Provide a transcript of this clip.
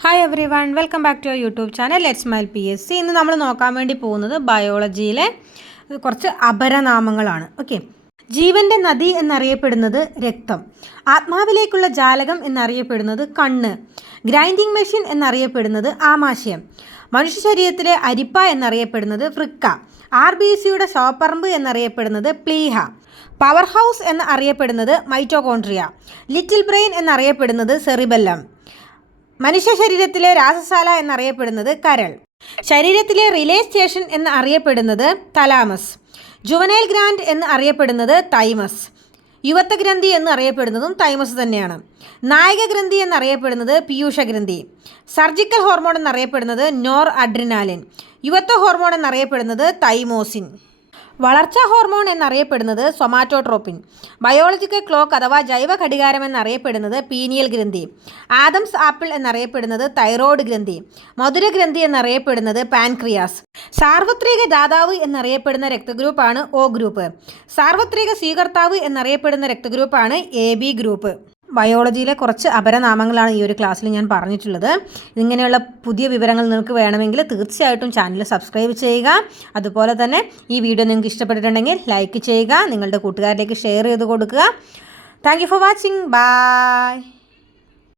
Hi everyone welcome back to your YouTube channel let's mile P S C ഇന്ന് നമ്മൾ നോക്കാൻ വേണ്ടി പോകുന്നത് ബയോളജിയിലെ കുറച്ച് അപരനാമങ്ങളാണ്. ഓക്കെ ജീവന്റെ നദി എന്നറിയപ്പെടുന്നത് രക്തം. ആത്മാവിലേക്കുള്ള ജാലകം എന്നറിയപ്പെടുന്നത് കണ്ണ്. ഗ്രൈൻഡിങ് മെഷീൻ എന്നറിയപ്പെടുന്നത് ആമാശയം. മനുഷ്യ ശരീരത്തിലെ അരിപ്പ എന്നറിയപ്പെടുന്നത് ഫ്രിക്ക ആർ ബി സിയുടെ ശോപ്പറമ്പ് എന്നറിയപ്പെടുന്നത് പ്ലീഹ. പവർ ഹൗസ് എന്ന് അറിയപ്പെടുന്നത് മൈറ്റോകോൺട്രിയ ലിറ്റിൽ ബ്രെയിൻ എന്നറിയപ്പെടുന്നത് സെറിബെല്ലം മനുഷ്യ ശരീരത്തിലെ രാസശാല എന്നറിയപ്പെടുന്നത് കരൾ. ശരീരത്തിലെ റിലേ സ്റ്റേഷൻ എന്ന് അറിയപ്പെടുന്നത് തലാമസ്. ജുവനൈൽ ഗ്രാൻഡ് എന്ന് അറിയപ്പെടുന്നത് തൈമസ്. യുവത്വ ഗ്രന്ഥി എന്ന് അറിയപ്പെടുന്നതും തൈമസ് തന്നെയാണ്. നായക ഗ്രന്ഥി എന്നറിയപ്പെടുന്നത് പീയൂഷ ഗ്രന്ഥി. സർജിക്കൽ ഹോർമോൺ എന്നറിയപ്പെടുന്നത് നോർ അഡ്രിനാലിൻ. യുവത്വ ഹോർമോൺ എന്നറിയപ്പെടുന്നത് തൈമോസിൻ. വളർച്ചാ ഹോർമോൺ എന്നറിയപ്പെടുന്നത് സൊമാറ്റോട്രോപ്പിൻ. ബയോളജിക്കൽ ക്ലോക്ക് അഥവാ ജൈവ ഘടികാരം എന്നറിയപ്പെടുന്നത് പീനിയൽ ഗ്രന്ഥി. ആദംസ് ആപ്പിൾ എന്നറിയപ്പെടുന്നത് തൈറോയ്ഡ് ഗ്രന്ഥി. മധുരഗ്രന്ഥി എന്നറിയപ്പെടുന്നത് പാൻക്രിയാസ്. സാർവത്രിക ദാതാവ് എന്നറിയപ്പെടുന്ന രക്തഗ്രൂപ്പാണ് ഒ ഗ്രൂപ്പ്. സാർവത്രിക സ്വീകർത്താവ് എന്നറിയപ്പെടുന്ന രക്തഗ്രൂപ്പാണ് എ ബി ഗ്രൂപ്പ്. ബയോളജിയിലെ കുറച്ച് അപരനാമങ്ങളാണ് ഈ ഒരു ക്ലാസ്സിൽ ഞാൻ പറഞ്ഞിട്ടുള്ളത്. ഇങ്ങനെയുള്ള പുതിയ വിവരങ്ങൾ നിങ്ങൾക്ക് വേണമെങ്കിൽ തീർച്ചയായിട്ടും ചാനൽ സബ്സ്ക്രൈബ് ചെയ്യുക. അതുപോലെ തന്നെ ഈ വീഡിയോ നിങ്ങൾക്ക് ഇഷ്ടപ്പെട്ടിട്ടുണ്ടെങ്കിൽ ലൈക്ക് ചെയ്യുക നിങ്ങളുടെ കൂട്ടുകാരിലേക്ക് ഷെയർ ചെയ്ത് കൊടുക്കുക. Thank for watching. ബൈ